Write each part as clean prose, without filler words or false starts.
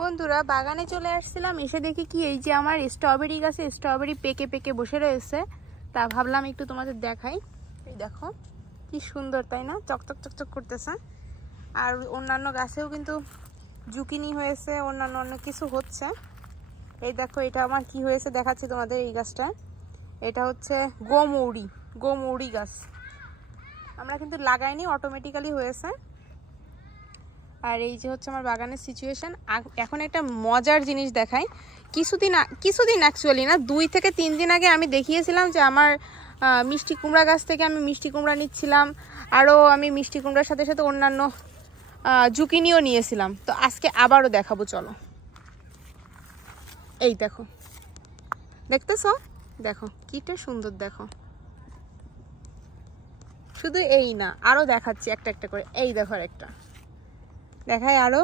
বন্ধুরা বাগানে চলে আসছিলাম, এসে দেখি কি এই যে আমার স্ট্রবেরি গাছে স্ট্রবেরি পেকে পেকে বসে রয়েছে। তা ভাবলাম একটু তোমাদের দেখাই। এই দেখো কি সুন্দর, তাই না? চকচক চকচক করতেছে। আর অন্যান্য গাছেও কিন্তু জুকিনি হয়েছে, অন্যান্য অনেক কিছু হচ্ছে। এই দেখো এটা আমার কি হয়েছে দেখাচ্ছি তোমাদের। এই গাছটা এটা হচ্ছে গোমৌরি গাছ। আমরা কিন্তু লাগাইনি, অটোমেটিক্যালি হয়েছে। আর এই যে হচ্ছে আমার বাগানের সিচুয়েশন। এখন একটা মজার জিনিস দেখাই। কিছুদিন অ্যাকচুয়ালি না, 2 থেকে 3 দিন আগে আমি দেখিয়েছিলাম যে আমার মিষ্টি কুমড়া গাছ থেকে আমি মিষ্টি কুমড়া নিচ্ছিলাম। আরও আমি মিষ্টি কুমড়ার সাথে সাথে অন্যান্য জুকিনিও নিয়েছিলাম। তো আজকে আবারও দেখাবো, চলো। এই দেখো, দেখতেছো? দেখো কিটা সুন্দর, দেখো। শুধু এই না, আরও দেখাচ্ছি একটা একটা করে। এই দেখো একটা দেখায় আরো।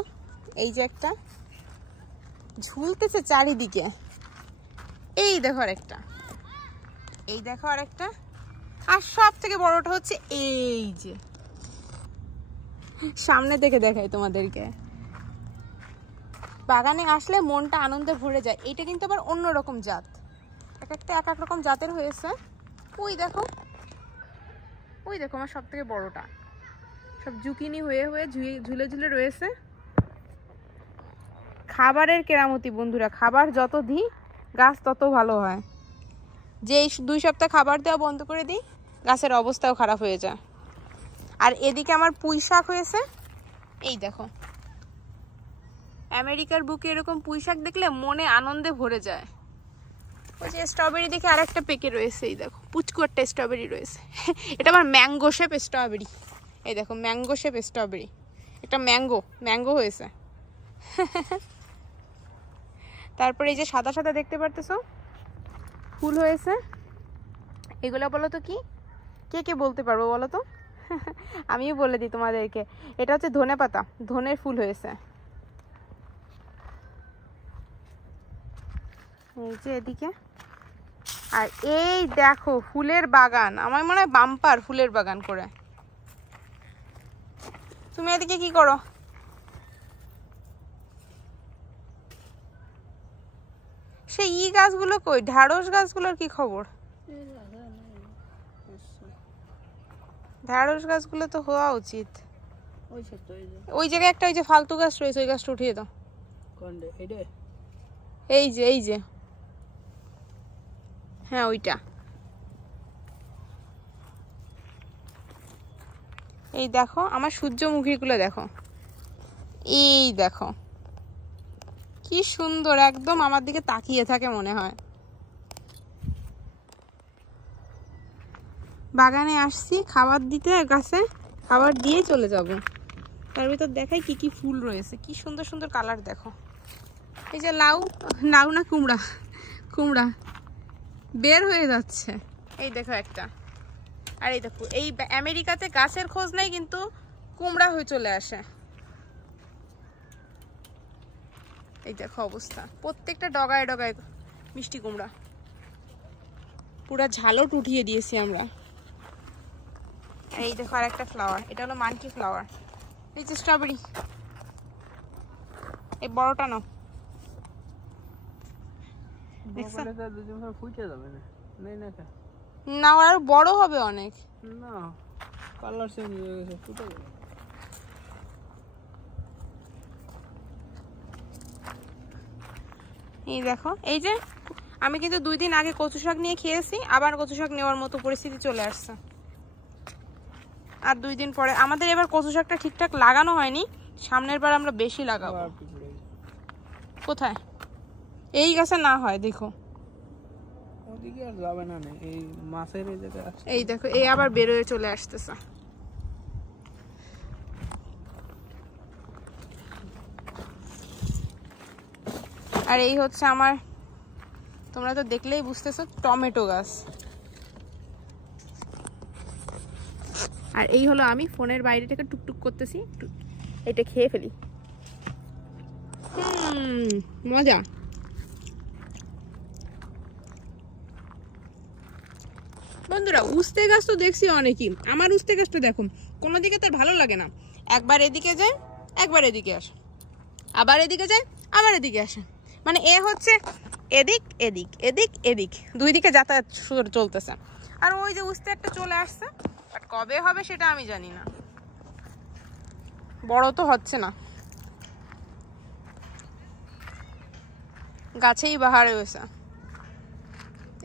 এই যে একটা ঝুলতেছে চারিদিকে। এই দেখো আরেকটা, এই দেখো আরেকটা। আর সব থেকে বড়টা হচ্ছে এই যে সামনে থেকে দেখাই তোমাদেরকে। বাগানে আসলে মনটা আনন্দে ভরে যায়। এইটা কিন্তু আবার অন্যরকম জাত, এক এক রকম জাতের হয়েছে। ওই দেখো আমার সব থেকে বড়টা। সব জুকিনি হয়ে ঝুলে ঝুলে রয়েছে। খাবারের কেরামতি বন্ধুরা, খাবার যত দিই গাছ তত ভালো হয়। যে 2 সপ্তাহ খাবার দেওয়া বন্ধ করে দিই, গাছের অবস্থাও খারাপ হয়ে যায়। আর এদিকে আমার পুঁই শাক হয়েছে। এই দেখো, আমেরিকার বুকে এরকম পুঁই শাক দেখলে মনে আনন্দে ভরে যায়। ওই যে স্ট্রবেরি দেখে আরেকটা পেকে রয়েছে। এই দেখো পুচকু একটা স্ট্রবেরি রয়েছে। এটা আমার ম্যাঙ্গো শেপ স্ট্রবেরি। এই দেখো ম্যাঙ্গো শেপ স্ট্রবেরি, একটা ম্যাঙ্গো হয়েছে। তারপরে এই যে সাদা সাদা দেখতে পারতেছো ফুল হয়েছে। এগুলো বলো তো কি, কে বলতে পারবো বলো তো? আমিও বলে দিই তোমাদেরকে। এটা হচ্ছে ধনেপাতা, ধনের ফুল হয়েছে। এই যে এদিকে। আর এই দেখো ফুলের বাগান, আমার মনে হয় বাম্পার ফুলের বাগান করে। তুমি এদিকে কি করো? সেই গাছগুলো কই? ঢ্যাঁড়স গাছগুলোর কি খবর? ঢ্যাঁড়স গাছগুলো তো হওয়া উচিত। ওই জায়গায় একটা ওই যে ফালতু গাছ রয়েছে, ওই গাছটা উঠিয়ে দাও। এই যে হ্যাঁ ওইটা। এই দেখো আমার সূর্যমুখীগুলো দেখো। এই দেখো কি সুন্দর, একদম আমার দিকে তাকিয়ে থাকে মনে হয়। বাগানে আসছি খাবার দিতে, গাছে খাবার দিয়ে চলে যাব। তার ভিতর দেখাই কি কি ফুল রয়েছে, কি সুন্দর সুন্দর কালার দেখো। এই যে লাউ না কুমড়া বের হয়ে যাচ্ছে। এই দেখো একটা। আর এই দেখো, এই আমেরিকাতে গাছের খোঁজ নেই কিন্তু কুমড়া হয়ে চলে আসে। এই দেখো অবস্থা, প্রত্যেকটা ডগায় ডগায় মিষ্টি কুমড়া। পুরা ঝালট উঠিয়ে দিয়েছি আমরা। এই দেখো আর একটা ফ্লাওয়ার, এটা হলো মানকি ফ্লাওয়ার। এই যে স্ট্রবেরি, এই বড়টা নাও। না আর বড় হবে অনেক। না কালার চেঞ্জ হয়ে গেছে, ফুটে যাবে। এই দেখো, এই যে আমি কিন্তু 2 দিন আগে কচু শাক নিয়ে খেয়েছি, আবার কচু শাক নেওয়ার মতো পরিস্থিতি চলে আসছে। আর 2 দিন পরে আমাদের এবার কচু শাকটা ঠিকঠাক লাগানো হয়নি, সামনের বার আমরা বেশি লাগাবো। কোথায়? এই গাছে না হয় দেখো, ওদিকে আর যাবে না। এই মাছের এই জায়গা, এই দেখো এই আবার বের হয়ে চলে আসতেছে। আর এই হচ্ছে আমার, তোমরা তো দেখলেই বুঝতেছো, টমেটো গাছ। আর এই হলো আমি ফোনের বাইরে থেকে টুকটুক করতেছি, এটা খেয়ে ফেলি। মজা। বন্ধুরা উস্তে গাছ তো দেখছি অনেকই, আমার উস্তে গাছটা দেখো কোনো দিকে তার ভালো লাগে না। একবার এদিকে যায় একবার এদিকে আসে। আবার এদিকে যায়, আবার এদিকে আসে, মানে এ হচ্ছে এদিক এদিক এদিক এদিক, দুই দিকে যাতায়াত চলতেছে। আর ওই যে উস্তে একটা চলে আসছে, বাট কবে হবে সেটা আমি জানি না, বড় তো হচ্ছে না, গাছেই বাহারে হয়েছে।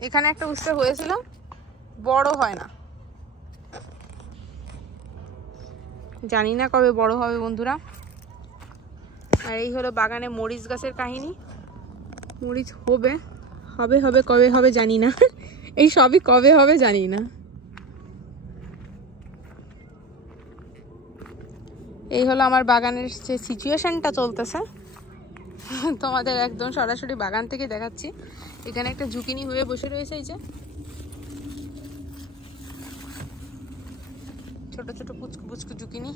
এখানে একটা উস্তে হয়েছিল, বড় হয় না, জানি না কবে বড় হবে বন্ধুরা। আর এই হলো বাগানে মরিচ গাছের কাহিনী। মরিচ হবে হবে হবে কবে হবে জানি না, এই সবই কবে হবে জানি না। এই হলো আমার বাগানের যে সিচুয়েশনটা চলতেছে, তোমাদের একদম সরাসরি বাগান থেকে দেখাচ্ছি। এখানে একটা জুকিনি হয়ে বসে রয়েছে, এই যে ছোট ছোট পুচকু পুচকু জুকিনি।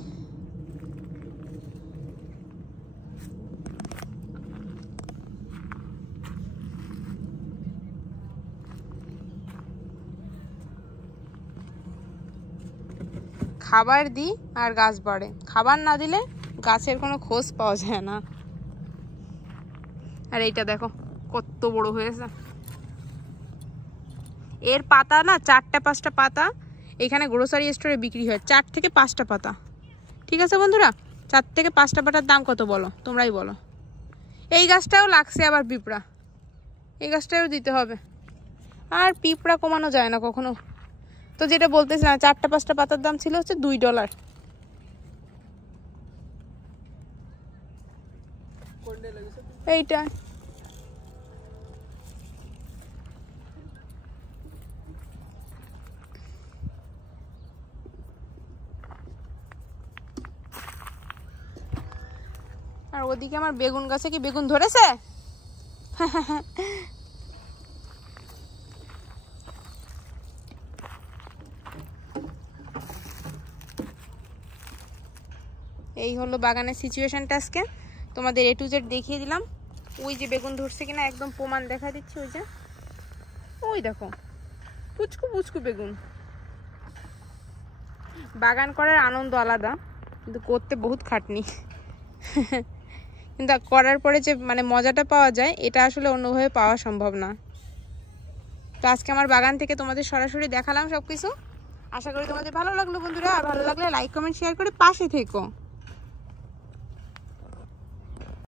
খাবার দিই আর গাছ বাড়ে, খাবার না দিলে গাছের কোনো খোঁজ পাওয়া যায় না। আর এইটা দেখো কত বড় হয়েছে। এর পাতা না 4-5টা পাতা এখানে গ্রোসারি স্টোরে বিক্রি হয়, 4 থেকে 5টা পাতা। ঠিক আছে বন্ধুরা, 4 থেকে 5টা পাতার দাম কত বলো, তোমরাই বলো। এই গাছটাও লাগছে আবার পিঁপড়া, এই গাছটাও দিতে হবে। আর পিঁপড়া কমানো যায় না কখনো। তো যেটা বলতেছিলাম, 4-5টা পাতার দাম ছিল হচ্ছে $2। এইটা আর ওদিকে আমার বেগুন গাছে কি বেগুন ধরেছে? এই হলো বাগানের সিচুয়েশনটা আজকে তোমাদের A to Z দেখিয়ে দিলাম। ওই যে বেগুন ধরছে কিনা একদম প্রমাণ দেখা দিচ্ছি, ওই যে ওই দেখো পুচকু পুচকু বেগুন। বাগান করার আনন্দ আলাদা, কিন্তু করতে বহুত খাটনি। কিন্তু করার পরে যে মানে মজাটা পাওয়া যায়, এটা আসলে অন্যভাবে পাওয়া সম্ভব না। তো আজকে আমার বাগান থেকে তোমাদের সরাসরি দেখালাম সবকিছু। আশা করি তোমাদের ভালো লাগলো বন্ধুরা। আর ভালো লাগলে লাইক কমেন্ট শেয়ার করে পাশে থেকো।